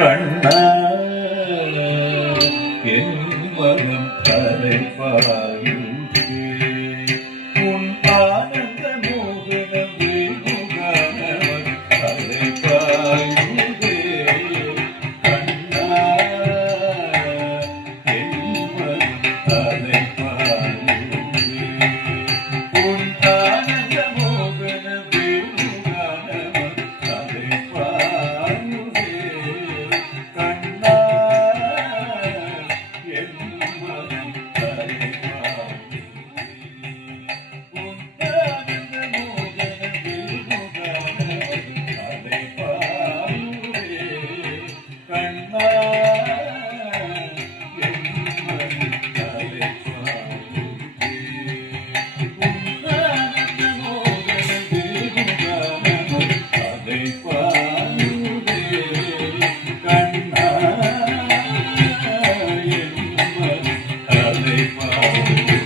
கண்ணா என் மனம் கரைப்பாயுதே உன் ஆனந்த மோகன வேணுகானவன் கரைப்பாயுதே கண்ணா என் மனம் கரைப்பாயுதே உன் ஆனந்த மோகன வேணுகானவன் கரைப்பாயுதே கண்ணா என் மனம் கரைப்பாயுதே உன் ஆனந்த மோகன வேணுகானவன் கரைப்பாயுதே கண்ணா என் மனம் கரைப்பாயுதே உன் ஆனந்த மோகன வேணுகானவன் கரைப்பாயுதே கண்ணா என் மனம் கரைப்பாயுதே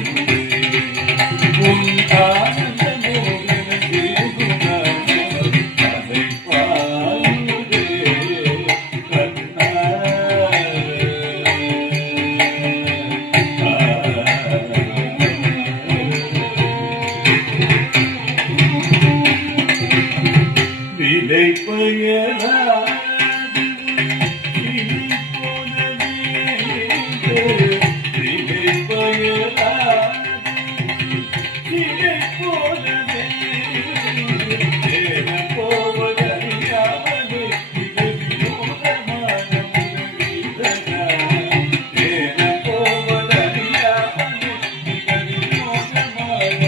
உன் ஆனந்த மோகன வேணுகானவன் கரைப்பாயுதே கண்ணா விலை பயனாது விலை போனதே விலை பயனாது விலை போனதே தேன போவதறியாமலே இது வினோதமான முரளிதரா தேன போவதறியாமலே இது வினோதமான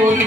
ஒரு